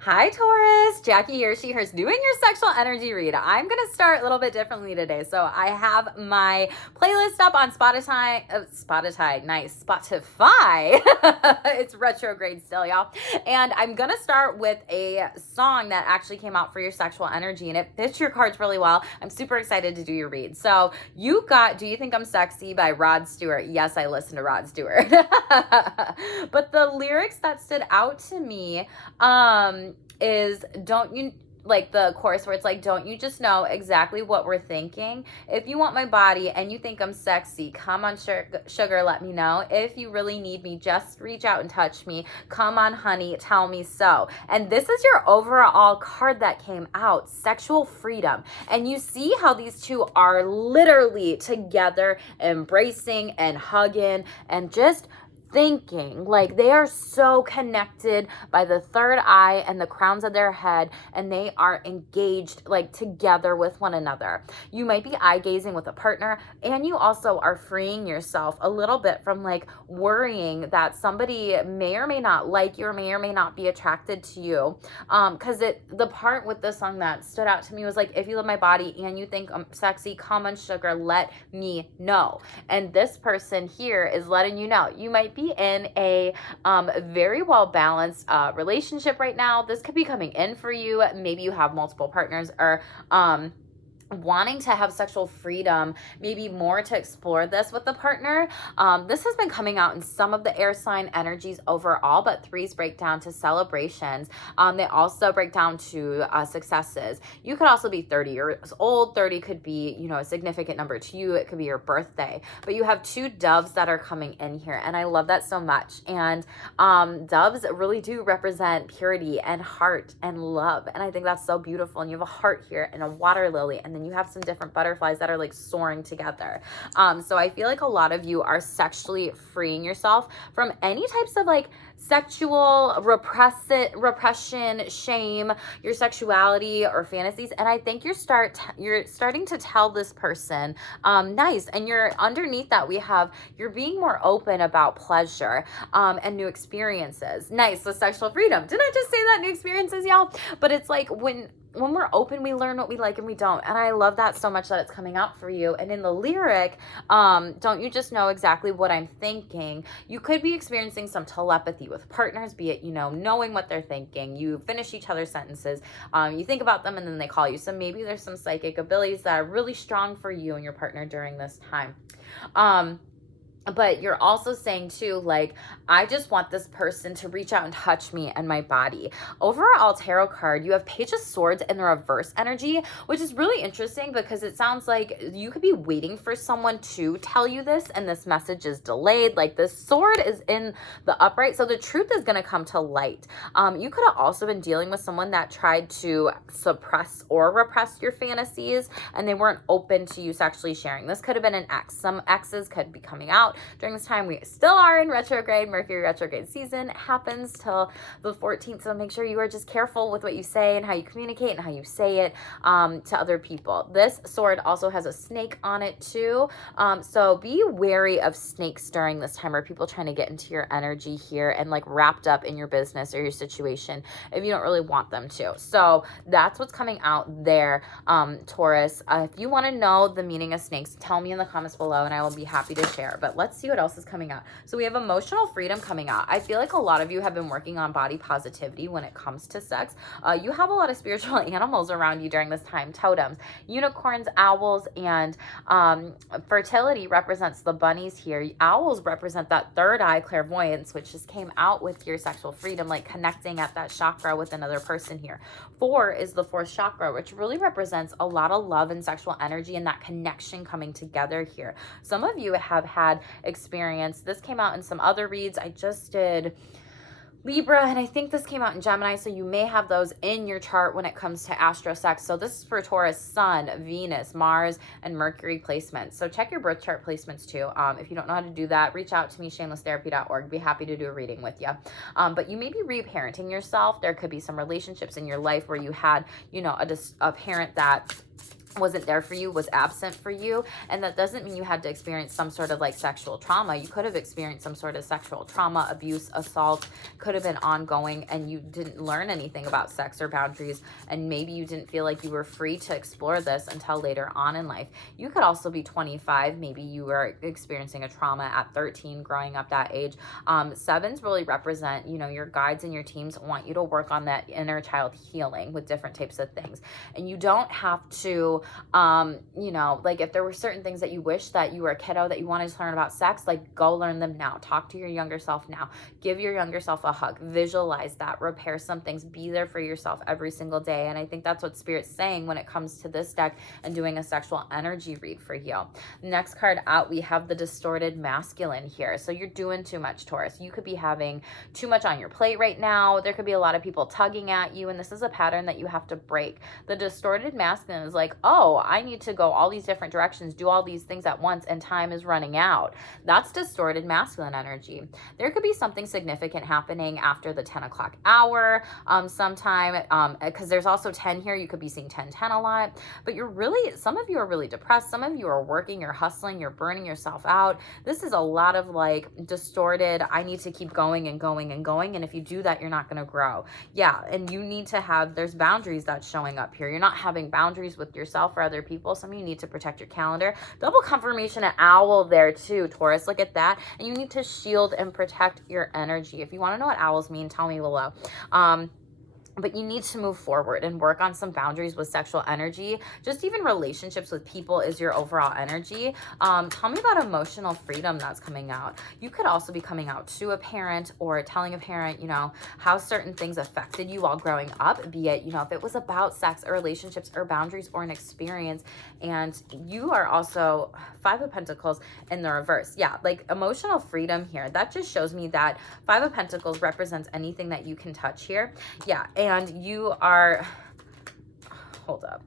Hi, Taurus. Jackie here. She, hers, doing your sexual energy read. I'm going to start a little bit differently today. So I have my playlist up on Spotify. Nice. Spotify. It's retrograde still, y'all. And I'm going to start with a song that actually came out for your sexual energy, and it fits your cards really well. I'm super excited to do your read. So you got Do You Think I'm Sexy by Rod Stewart. Yes, I listen to Rod Stewart. But the lyrics that stood out to me, is don't you like the chorus where it's like, don't you just know exactly what we're thinking? If you want my body and you think I'm sexy, come on, sugar, let me know. If you really need me, just reach out and touch me. Come on, honey, tell me so. And this is your overall card that came out, sexual freedom. And you see how these two are literally together, embracing and hugging and just thinking. Like, they are so connected by the third eye and the crowns of their head, and they are engaged like together with one another. You might be eye gazing with a partner, and you also are freeing yourself a little bit from like worrying that somebody may or may not like you or may not be attracted to you. Because the part with the song that stood out to me was like, if you love my body and you think I'm sexy, come on, sugar, let me know. And this person here is letting you know. You might be in a very well balanced relationship right now. This could be coming in for you. Maybe you have multiple partners, or wanting to have sexual freedom, maybe more to explore this with the partner. This has been coming out in some of the air sign energies overall, but threes break down to celebrations. They also break down to successes. You could also be 30 years old. 30 could be, a significant number to you. It could be your birthday, but you have two doves that are coming in here, and I love that so much. And doves really do represent purity and heart and love, and I think that's so beautiful. And you have a heart here and a water lily, and then you have some different butterflies that are like soaring together. So I feel like a lot of you are sexually freeing yourself from any types of like sexual repression, shame, your sexuality or fantasies. And I think you're starting to tell this person, nice. And you're underneath that, you're being more open about pleasure, and new experiences. Nice. So sexual freedom. Didn't I just say that? New experiences, y'all? But it's like when we're open, we learn what we like and we don't. And I love that so much that it's coming out for you. And in the lyric, don't you just know exactly what I'm thinking? You could be experiencing some telepathy with partners, be it, knowing what they're thinking. You finish each other's sentences. You think about them and then they call you. So maybe there's some psychic abilities that are really strong for you and your partner during this time. But you're also saying too, like, I just want this person to reach out and touch me and my body. Overall tarot card, you have Page of Swords in the reverse energy, which is really interesting because it sounds like you could be waiting for someone to tell you this and this message is delayed. Like, this sword is in the upright, so the truth is going to come to light. You could have also been dealing with someone that tried to suppress or repress your fantasies, and they weren't open to you sexually sharing. This could have been an ex. Some exes could be coming out during this time. We still are in retrograde. Mercury retrograde season happens till the 14th. So make sure you are just careful with what you say and how you communicate and how you say it to other people. This sword also has a snake on it too. So be wary of snakes during this time, or people trying to get into your energy here and like wrapped up in your business or your situation if you don't really want them to. So that's what's coming out there, Taurus. If you want to know the meaning of snakes, tell me in the comments below and I will be happy to share. But let's see what else is coming out. So we have emotional freedom coming out. I feel like a lot of you have been working on body positivity when it comes to sex. You have a lot of spiritual animals around you during this time. Totems, unicorns, owls, and fertility represents the bunnies here. Owls represent that third eye, clairvoyance, which just came out with your sexual freedom, like connecting at that chakra with another person here. 4 is the fourth chakra, which really represents a lot of love and sexual energy and that connection coming together here. Some of you have had experience. This came out in some other reads. I just did Libra, and I think this came out in Gemini, so you may have those in your chart when it comes to astro sex. So this is for Taurus, Sun, Venus, Mars, and Mercury placements. So check your birth chart placements too. If you don't know how to do that, reach out to me, shamelesstherapy.org. Be happy to do a reading with you. But you may be reparenting yourself. There could be some relationships in your life where you had, a parent that wasn't there for you, was absent for you. And that doesn't mean you had to experience some sort of like sexual trauma. You could have experienced some sort of sexual trauma, abuse, assault, could have been ongoing, and you didn't learn anything about sex or boundaries. And maybe you didn't feel like you were free to explore this until later on in life. You could also be 25. Maybe you were experiencing a trauma at 13, growing up that age. Sevens really represent, you know, your guides and your teams want you to work on that inner child healing with different types of things. And you don't have to, you know, like if there were certain things that you wish that you were a kiddo that you wanted to learn about sex, like go learn them now. Talk to your younger self now. Give your younger self a hug. Visualize that. Repair some things. Be there for yourself every single day. And I think that's what Spirit's saying when it comes to this deck and doing a sexual energy read for you. Next card out, we have the distorted masculine here. So you're doing too much, Taurus. You could be having too much on your plate right now. There could be a lot of people tugging at you, and this is a pattern that you have to break. The distorted masculine is like, oh, I need to go all these different directions, do all these things at once, and time is running out. That's distorted masculine energy. There could be something significant happening after the 10 o'clock hour sometime, because there's also 10 here. You could be seeing 10 a lot, but you're really, some of you are really depressed. Some of you are working, you're hustling, you're burning yourself out. This is a lot of like distorted, I need to keep going and going and going. And if you do that, you're not going to grow. Yeah. And you need to have, there's boundaries that's showing up here. You're not having boundaries with yourself or other people. Some of you need to protect your calendar. Double confirmation, an owl there too, Taurus. Look at that. And you need to shield and protect your energy. If you want to know what owls mean, tell me below. But you need to move forward and work on some boundaries with sexual energy. Just even relationships with people is your overall energy. Tell me about emotional freedom that's coming out. You could also be coming out to a parent or telling a parent, you know, how certain things affected you while growing up, be it, you know, if it was about sex or relationships or boundaries or an experience. And you are also Five of Pentacles in the reverse. Yeah, like emotional freedom here. That just shows me that Five of Pentacles represents anything that you can touch here. Yeah. And you are, hold up.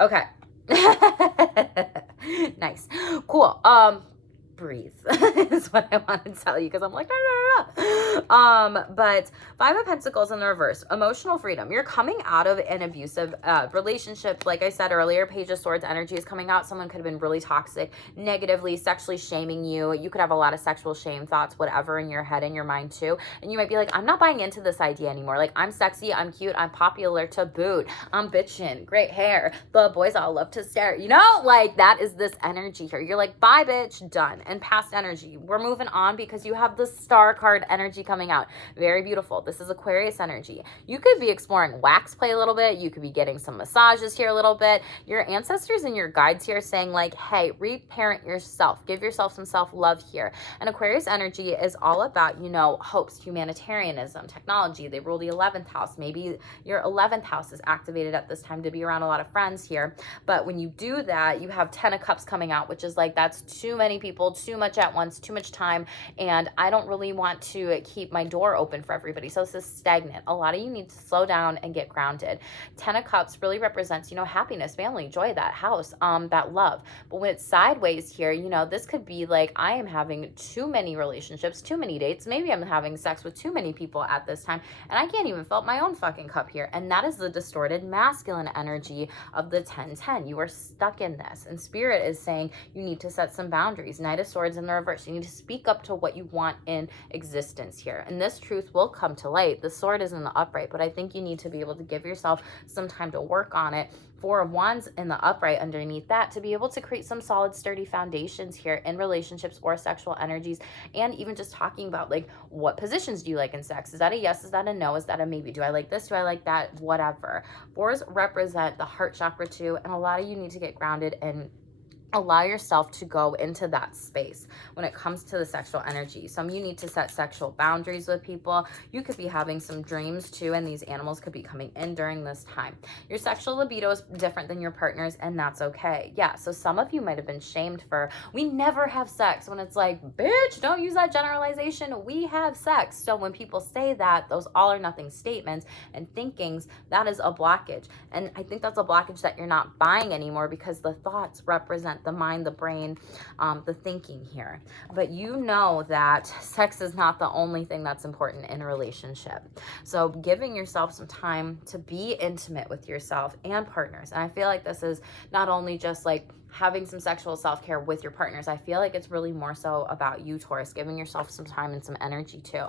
Okay. Nice. Cool. Breathe is what I want to tell you, because I'm like, but Five of Pentacles in the reverse, emotional freedom. You're coming out of an abusive relationship. Like I said earlier, Page of Swords energy is coming out. Someone could have been really toxic, negatively, sexually shaming you. You could have a lot of sexual shame thoughts, whatever, in your head and your mind too. And you might be like, I'm not buying into this idea anymore. Like, I'm sexy, I'm cute, I'm popular to boot, I'm bitchin', great hair, the boys all love to stare. You know, like that is this energy here. You're like, bye bitch, done. And past energy, we're moving on because you have the Star card energy coming out. Very beautiful. This is Aquarius energy. You could be exploring wax play a little bit. You could be getting some massages here a little bit. Your ancestors and your guides here saying like, hey, reparent yourself. Give yourself some self-love here. And Aquarius energy is all about, you know, hopes, humanitarianism, technology. They rule the 11th house. Maybe your 11th house is activated at this time to be around a lot of friends here. But when you do that, you have 10 of Cups coming out, which is like, that's too many people, too much at once, too much time, and I don't really want to keep my door open for everybody. So this is stagnant. A lot of you need to slow down and get grounded. 10 of Cups really represents, you know, happiness, family, joy, that house, that love. But when it's sideways here, you know, this could be like, I am having too many relationships, too many dates. Maybe I'm having sex with too many people at this time, and I can't even fill up my own fucking cup here. And that is the distorted masculine energy of the 10-10. You are stuck in this, and Spirit is saying you need to set some boundaries. Knight of Swords in the reverse. You need to speak up to what you want in existence here. And this truth will come to light. The sword is in the upright, but I think you need to be able to give yourself some time to work on it. Four of Wands in the upright underneath that to be able to create some solid, sturdy foundations here in relationships or sexual energies. And even just talking about like, what positions do you like in sex? Is that a yes? Is that a no? Is that a maybe? Do I like this? Do I like that? Whatever. Fours represent the heart chakra too. And a lot of you need to get grounded and allow yourself to go into that space when it comes to the sexual energy. Some of you need to set sexual boundaries with people. You could be having some dreams too, and these animals could be coming in during this time. Your sexual libido is different than your partner's, and that's okay. Yeah, so some of you might have been shamed for, we never have sex, when it's like, bitch, don't use that generalization. We have sex. So when people say that, those all or nothing statements and thinkings, that is a blockage. And I think that's a blockage that you're not buying anymore, because the thoughts represent intent, the mind, the brain, the thinking here. But you know that sex is not the only thing that's important in a relationship. So giving yourself some time to be intimate with yourself and partners. And I feel like this is not only just like having some sexual self-care with your partners. I feel like it's really more so about you, Taurus, giving yourself some time and some energy too.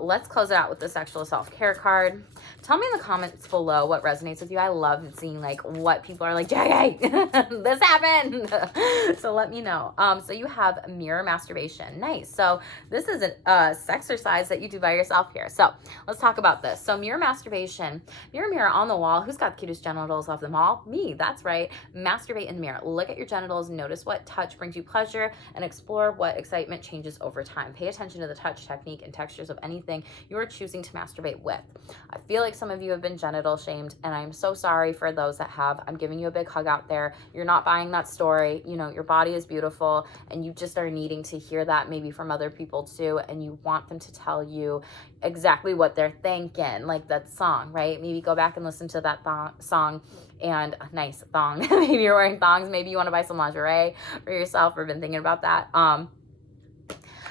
Let's close it out with the sexual self-care card. Tell me in the comments below what resonates with you. I love seeing like what people are like, Jackie, this happened. So let me know. So you have mirror masturbation. Nice. So this is a sexercise that you do by yourself here. So let's talk about this. So mirror masturbation, mirror on the wall. Who's got the cutest genitals of them all? Me. That's right. Masturbate in the mirror. Look at your genitals, notice what touch brings you pleasure, and explore what excitement changes over time. Pay attention to the touch, technique, and textures of anything you are choosing to masturbate with. I feel like some of you have been genital shamed, and I'm so sorry for those that have. I'm giving you a big hug out there. You're not buying that story. You know, your body is beautiful, and you just are needing to hear that maybe from other people too, and you want them to tell you exactly what they're thinking, like that song, right? Maybe go back and listen to that song, and a nice thong. Maybe you're wearing thongs. Maybe you want to buy some lingerie for yourself, or been thinking about that.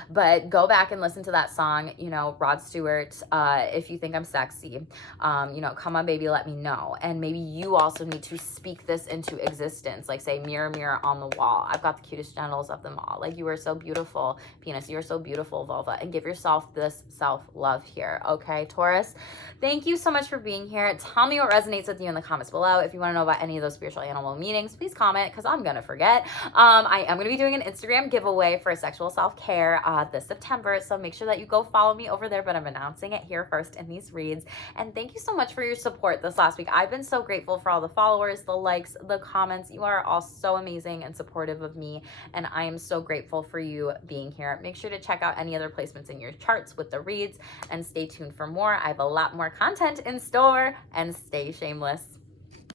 But go back and listen to that song, you know, Rod Stewart, If You Think I'm Sexy, you know, Come On Baby, Let Me Know. And maybe you also need to speak this into existence, like say, mirror, mirror on the wall. I've got the cutest genitals of them all. Like, you are so beautiful, penis. You are so beautiful, vulva. And give yourself this self-love here, okay, Taurus? Thank you so much for being here. Tell me what resonates with you in the comments below. If you want to know about any of those spiritual animal meanings, please comment, because I'm going to forget. I am going to be doing an Instagram giveaway for sexual self-care this September, so make sure that you go follow me over there, but I'm announcing it here first in these reads. And thank you so much for your support this last week. I've been so grateful for all the followers, the likes, the comments. You are all so amazing and supportive of me, and I am so grateful for you being here. Make sure to check out any other placements in your charts with the reads, and stay tuned for more. I have a lot more content in store, and stay shameless.